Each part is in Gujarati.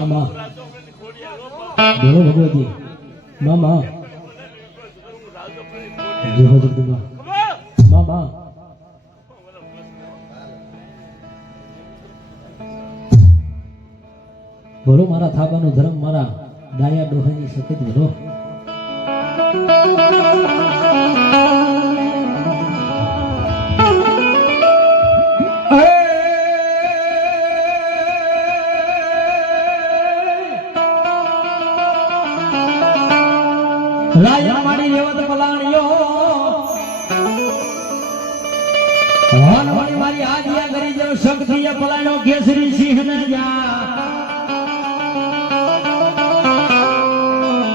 મામા બોલો ભગવતી મામા જય હો જગદંબા મામા બોલો મારા થાબાનો ધર્મ મારા ડાયા ડોહાની સખત બોલો રાજા મારી રેવત પલાણ્યો હન વાળી મારી આજ્ઞા કરી દેવ શક્તિએ પલાણ્યો કેસરી સિંહ ને જા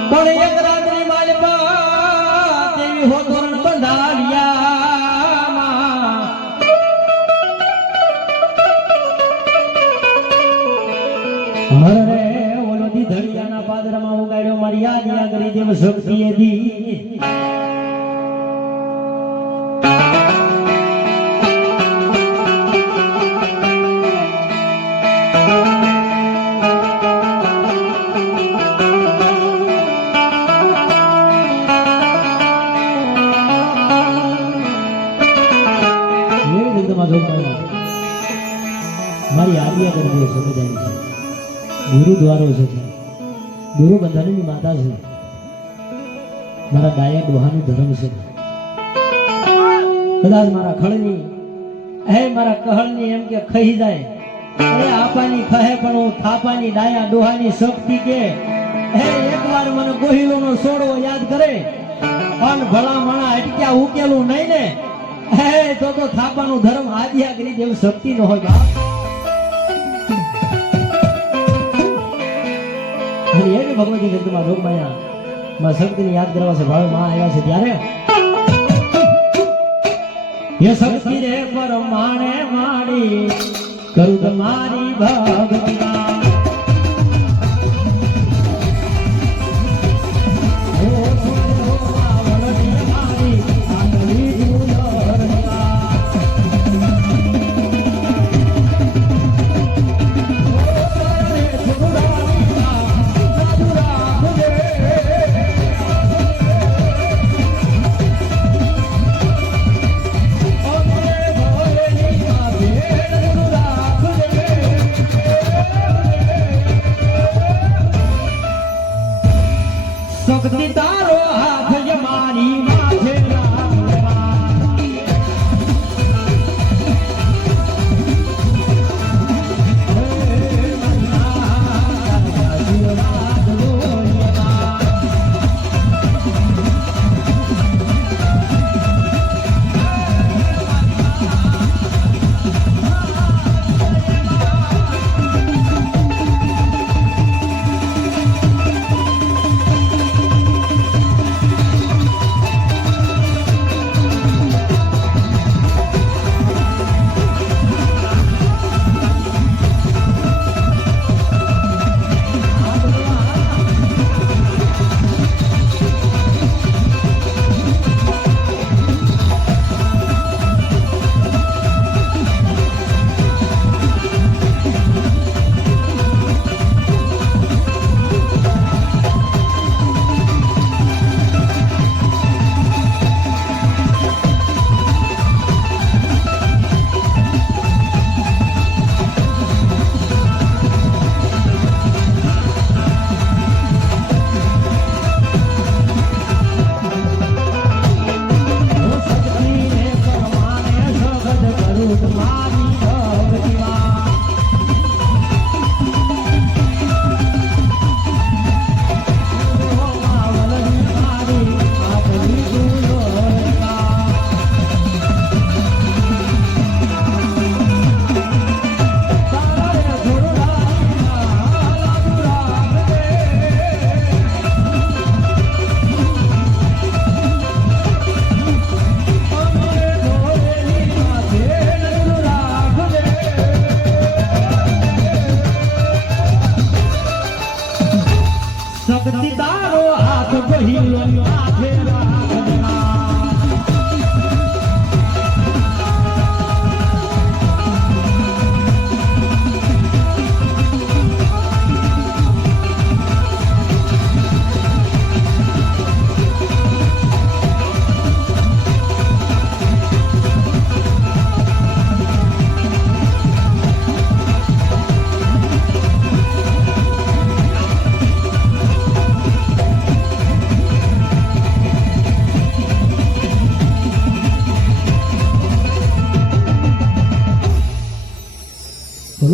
પણ એક રાત્રિ માલપા દેવી હો ધોરણ બંધાવ્યા હરે ઓલો દી ધડિયાના પાદરમાં ઉગાડ્યો મારી આજ્ઞા કરી દેવ શક્તિએ દી મારી આજ્ઞા કરી દે સમજાય છે ગુરુદ્વારો છે ગુરુ બંધાણીની માતા છે મારા ડાયા ડોહાનું ધર્મ છે કદાચ મારા ખળની મારા કહળની એમ કે ખહી જાય એ આપાની ખહે પણ હું થાપાની ડાયા ડોહાની શક્તિ કે એકવાર મને ગોહિલોનો સોડવો યાદ કરે અન ભલા મણા અટક્યા ઉકેલું નહીં ને તો થાપાનું ધર્મ આજ્ઞા કરી જેવું શક્તિ ન હોય બાપ એવી ભગવતી જગતમાં લોકમાયા માં શક્તિને યાદ કરવા છે ભાવે માં આવ્યા છે ત્યારે એ શક્તિ રે પરમાણે માડી કરું તમારી ભક્તિ શક્તિ તારો હાથ મારી માથે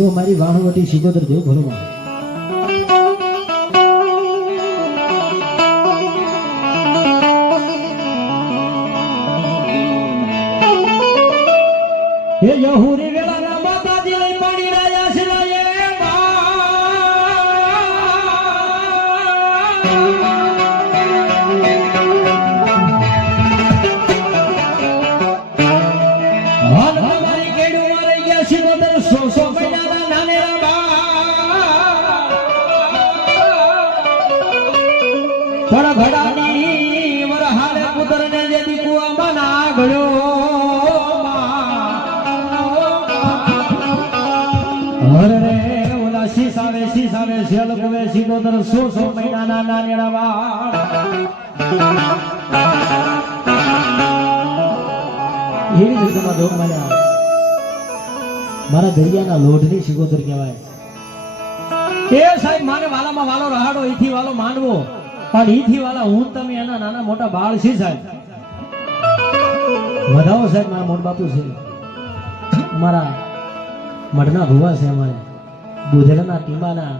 જો મારી વાહણવટી સિકોતર જેવું ભરું માં હે યહુરી વેળાના માતાજી લઈ પાણી રાયા શિલાએ હાલ તમારી કેડુમાં રહી ગયા શિકોતર 100 મહિનાના નાનેરા બા પણ ઘડાની વર હાલે પુત્રને જે દીકુઆમાં ના ઘડ્યો હરે ઓલા શીસાવે શેલ કવે સિકોતર 100 મહિનાના નાનેડા વાળ એવી રીતે ધોક મળ્યા મારા દરિયાના લોઢની સિકોતર કહેવાય એ સાહેબ મારે વાલામાં વાલો રહાડો ઈથી વાલો માંડવો પણ ઈથી વાલા હું તમે એના નાના મોટા બાળ છે સાહેબ વધાવો સાહેબ મારા મોટ બાપુ છે મારા મઢના ભુવા છે અમારે બુધેલાના ટીમાના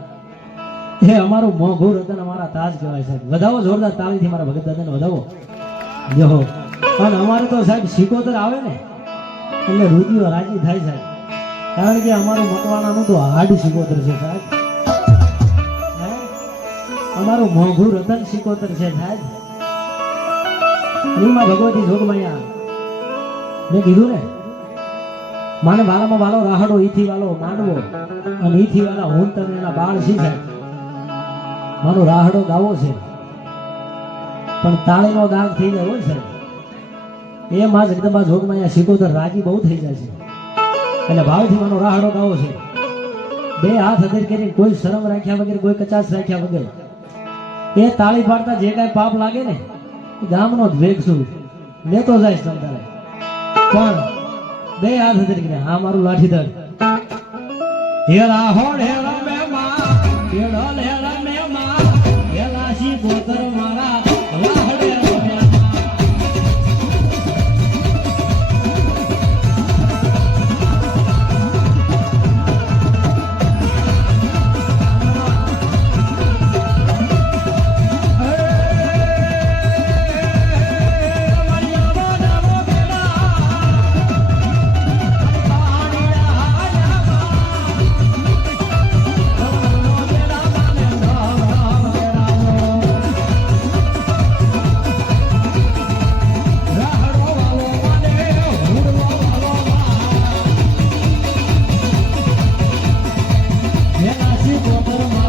એ અમારું મોઘું રતન અમારા તાજ કહેવાય સાહેબ વધાવો જોરદાર તાળીથી મારા ભગત દાદાને વધાવો જો અને અમારે તો સાહેબ સિકોતર આવે ને એટલે રૂપિયો રાજી થાય સાહેબ કારણ કે અમારું મકવાણાનું તો હાડ સિકોતર છે સાહેબ અમારું મોઘું રતન સિકોતર છે સાહેબ એમાં ભગવતી જોગમાયા મેં કીધું ને માને વાલામાં વાલો રાહડો ઈથી વાલો માંડવો અને ઈથી વાલા હું તમે એના બાળ સી સાહેબ મારો રાહડો ગાવો છે પણ તાળીનો દાગ થઈ જાય હોય સાહેબ એ માં જગદંબા જોગમાયા સિકોતર રાજી બહુ થઈ જાય છે એટલે ભાવથી મારો રાહડો ગાવો છે બે હાથ અધર કરીને કોઈ શરમ રાખ્યા વગર કોઈ કચાશ રાખ્યા વગર એ તાળી પાડતા જે કાંઈ પાપ લાગે ને ગામનો જ વેગ છું લેતો જાય તમતારે પણ બે હાથ અધર કરીને હા મારું લાઠીધર હેલા હોડ હેલા મે માં હેલા હેલા મે માં હેલા સિકોતર મારા રાહડે Siકોતર